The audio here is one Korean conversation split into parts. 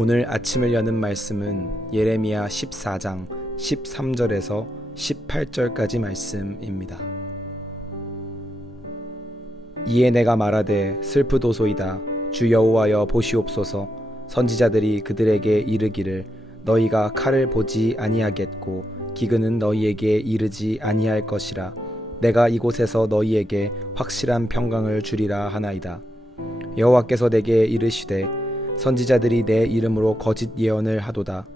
오늘 아침을 여는 말씀은 예레미야 14장 13절에서 18절까지 말씀입니다. 이에 내가 말하되 슬프도소이다. 주 여호와여 보시옵소서. 선지자들이 그들에게 이르기를 너희가 칼을 보지 아니하겠고 기근은 너희에게 이르지 아니할 것이라. 내가 이곳에서 너희에게 확실한 평강을 주리라 하나이다. 여호와께서 내게 이르시되 선지자들이 내 이름으로 거짓 예언을 하도다.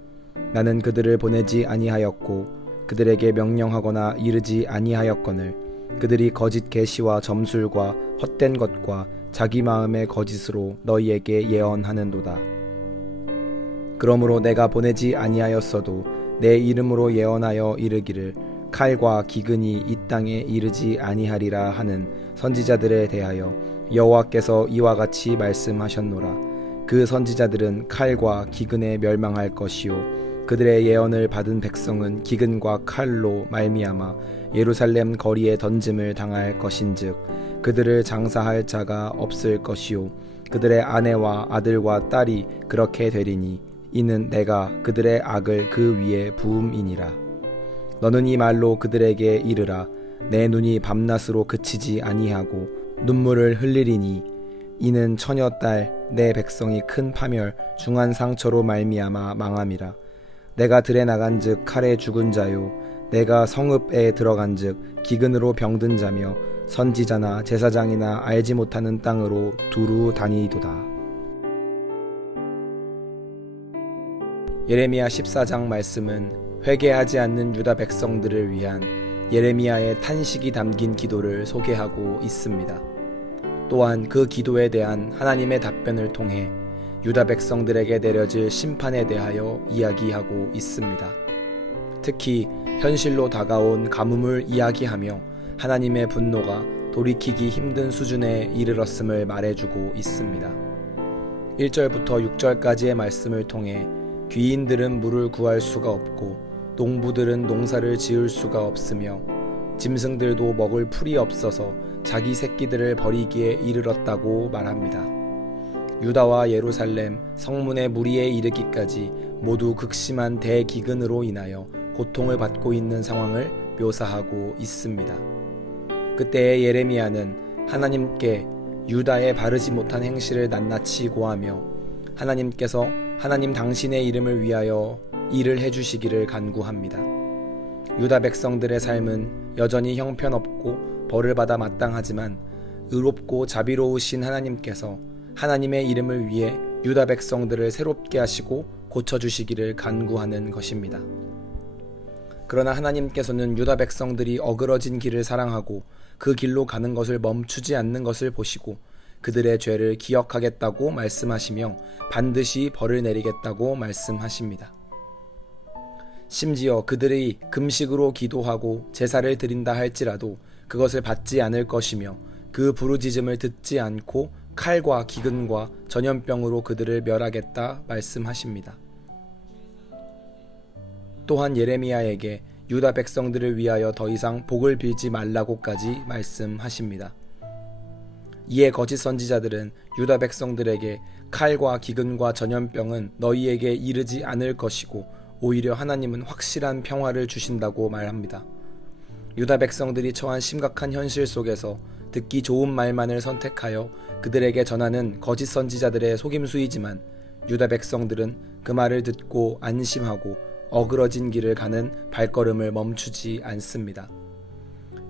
나는 그들을 보내지 아니하였고 그들에게 명령하거나 이르지 아니하였거늘 그들이 거짓 계시와 점술과 헛된 것과 자기 마음의 거짓으로 너희에게 예언하는도다. 그러므로 내가 보내지 아니하였어도 내 이름으로 예언하여 이르기를 칼과 기근이 이 땅에 이르지 아니하리라 하는 선지자들에 대하여 여호와께서 이와 같이 말씀하셨노라. 그 선지자들은 칼과 기근에 멸망할 것이요 그들의 예언을 받은 백성은 기근과 칼로 말미암아 예루살렘 거리에 던짐을 당할 것인즉 그들을 장사할 자가 없을 것이요 그들의 아내와 아들과 딸이 그렇게 되리니 이는 내가 그들의 악을 그 위에 부음이니라. 너는 이 말로 그들에게 이르라. 내 눈이 밤낮으로 그치지 아니하고 눈물을 흘리리니 이는 처녀딸 내 백성이 큰 파멸 중한 상처로 말미암아 망함이라. 내가 들에 나간즉 칼에 죽은 자요 내가 성읍에 들어간즉 기근으로 병든 자며 선지자나 제사장이나 알지 못하는 땅으로 두루 다니도다. 예레미야 14장 말씀은 회개하지 않는 유다 백성들을 위한 예레미야의 탄식이 담긴 기도를 소개하고 있습니다. 또한 그 기도에 대한 하나님의 답변을 통해 유다 백성들에게 내려질 심판에 대하여 이야기하고 있습니다. 특히 현실로 다가온 가뭄을 이야기하며 하나님의 분노가 돌이키기 힘든 수준에 이르렀음을 말해주고 있습니다. 1절부터 6절까지의 말씀을 통해 귀인들은 물을 구할 수가 없고 농부들은 농사를 지을 수가 없으며 짐승들도 먹을 풀이 없어서 자기 새끼들을 버리기에 이르렀다고 말합니다. 유다와 예루살렘 성문의 무리에 이르기까지 모두 극심한 대기근으로 인하여 고통을 받고 있는 상황을 묘사하고 있습니다. 그때의 예레미야는 하나님께 유다의 바르지 못한 행실을 낱낱이 고하며 하나님께서 하나님 당신의 이름을 위하여 일을 해주시기를 간구합니다. 유다 백성들의 삶은 여전히 형편없고 벌을 받아 마땅하지만 의롭고 자비로우신 하나님께서 하나님의 이름을 위해 유다 백성들을 새롭게 하시고 고쳐주시기를 간구하는 것입니다. 그러나 하나님께서는 유다 백성들이 어그러진 길을 사랑하고 그 길로 가는 것을 멈추지 않는 것을 보시고 그들의 죄를 기억하겠다고 말씀하시며 반드시 벌을 내리겠다고 말씀하십니다. 심지어 그들이 금식으로 기도하고 제사를 드린다 할지라도 그것을 받지 않을 것이며 그 부르짖음을 듣지 않고 칼과 기근과 전염병으로 그들을 멸하겠다 말씀하십니다. 또한 예레미야에게 유다 백성들을 위하여 더 이상 복을 빌지 말라고까지 말씀하십니다. 이에 거짓 선지자들은 유다 백성들에게 칼과 기근과 전염병은 너희에게 이르지 않을 것이고 오히려 하나님은 확실한 평화를 주신다고 말합니다. 유다 백성들이 처한 심각한 현실 속에서 듣기 좋은 말만을 선택하여 그들에게 전하는 거짓 선지자들의 속임수이지만 유다 백성들은 그 말을 듣고 안심하고 어그러진 길을 가는 발걸음을 멈추지 않습니다.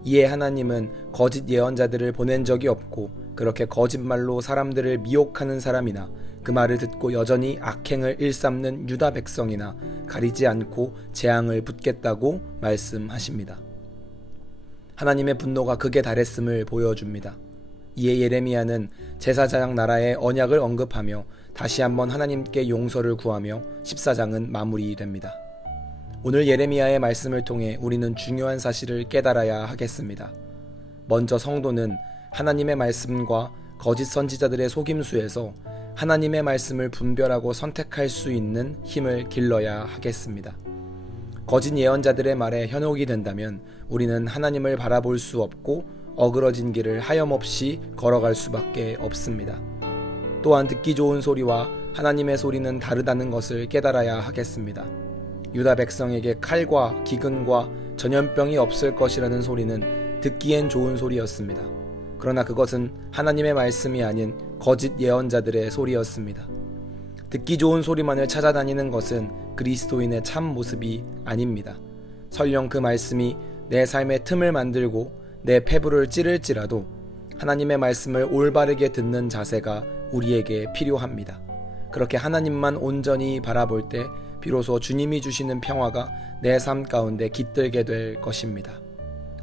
이에 하나님은 거짓 예언자들을 보낸 적이 없고 그렇게 거짓말로 사람들을 미혹하는 사람이나 그 말을 듣고 여전히 악행을 일삼는 유다 백성이나 가리지 않고 재앙을 붓겠다고 말씀하십니다. 하나님의 분노가 극에 달했음을 보여줍니다. 이에 예레미야는 제사장 나라의 언약을 언급하며 다시 한번 하나님께 용서를 구하며 14장은 마무리됩니다. 오늘 예레미야의 말씀을 통해 우리는 중요한 사실을 깨달아야 하겠습니다. 먼저 성도는 하나님의 말씀과 거짓 선지자들의 속임수에서 하나님의 말씀을 분별하고 선택할 수 있는 힘을 길러야 하겠습니다. 거짓 예언자들의 말에 현혹이 된다면 우리는 하나님을 바라볼 수 없고 어그러진 길을 하염없이 걸어갈 수밖에 없습니다. 또한 듣기 좋은 소리와 하나님의 소리는 다르다는 것을 깨달아야 하겠습니다. 유다 백성에게 칼과 기근과 전염병이 없을 것이라는 소리는 듣기엔 좋은 소리였습니다. 그러나 그것은 하나님의 말씀이 아닌 거짓 예언자들의 소리였습니다. 듣기 좋은 소리만을 찾아다니는 것은 그리스도인의 참 모습이 아닙니다. 설령 그 말씀이 내 삶의 틈을 만들고 내 폐부를 찌를지라도 하나님의 말씀을 올바르게 듣는 자세가 우리에게 필요합니다. 그렇게 하나님만 온전히 바라볼 때 비로소 주님이 주시는 평화가 내 삶 가운데 깃들게 될 것입니다.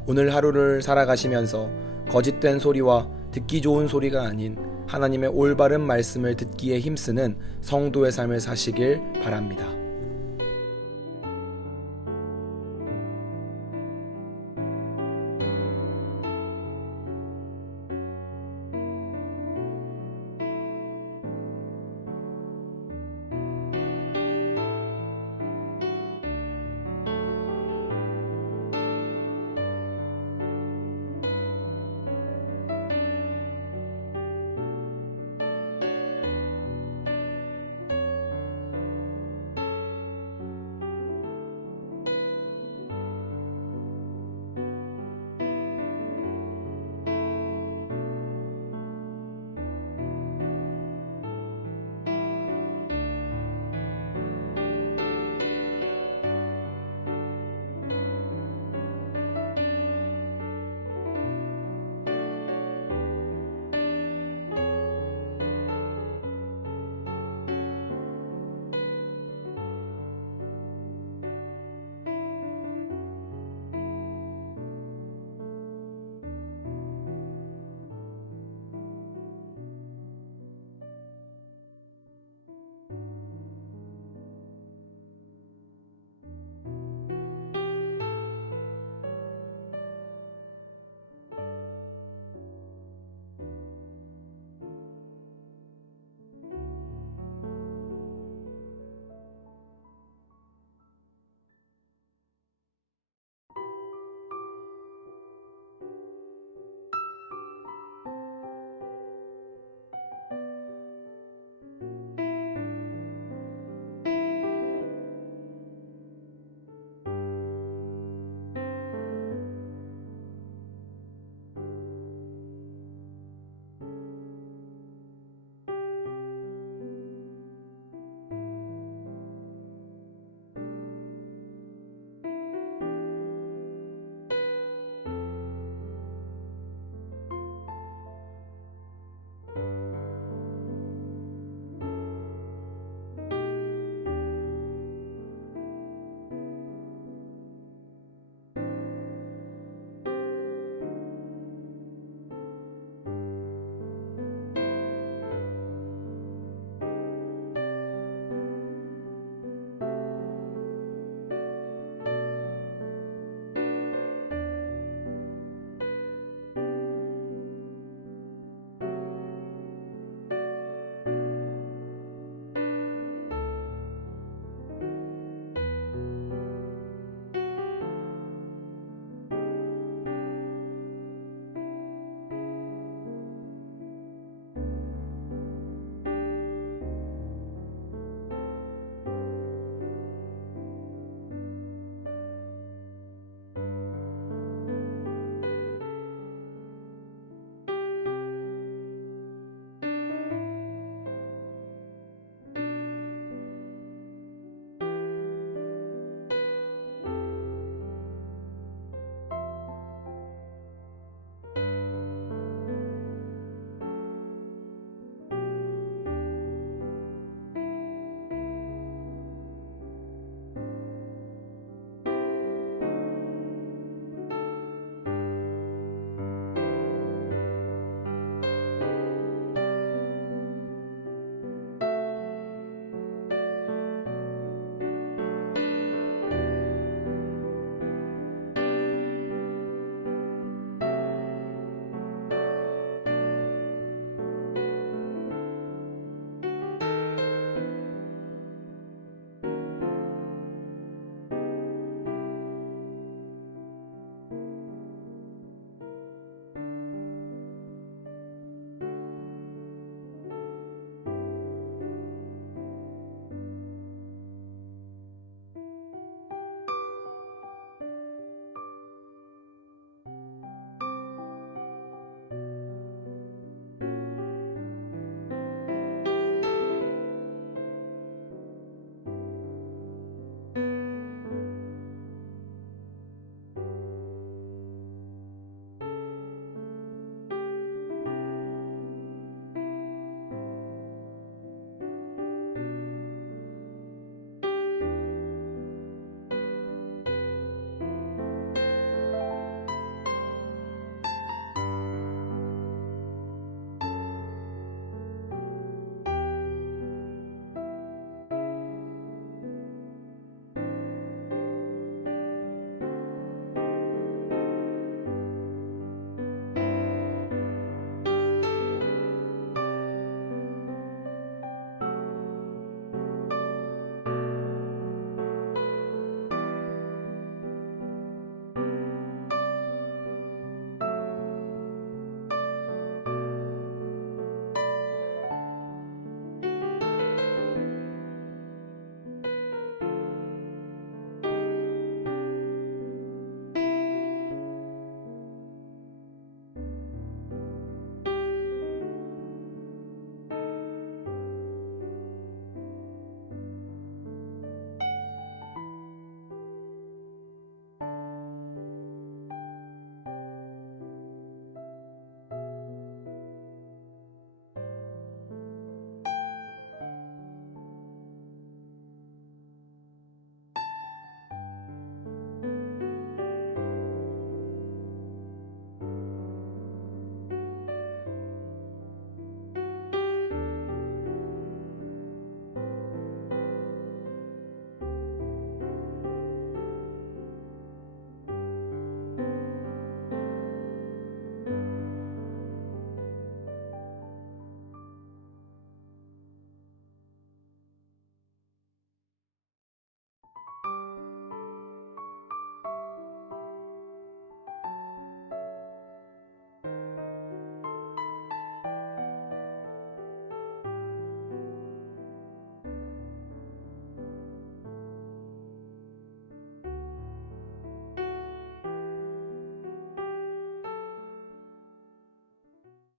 오늘 하루를 살아가시면서 거짓된 소리와 듣기 좋은 소리가 아닌 하나님의 올바른 말씀을 듣기에 힘쓰는 성도의 삶을 사시길 바랍니다.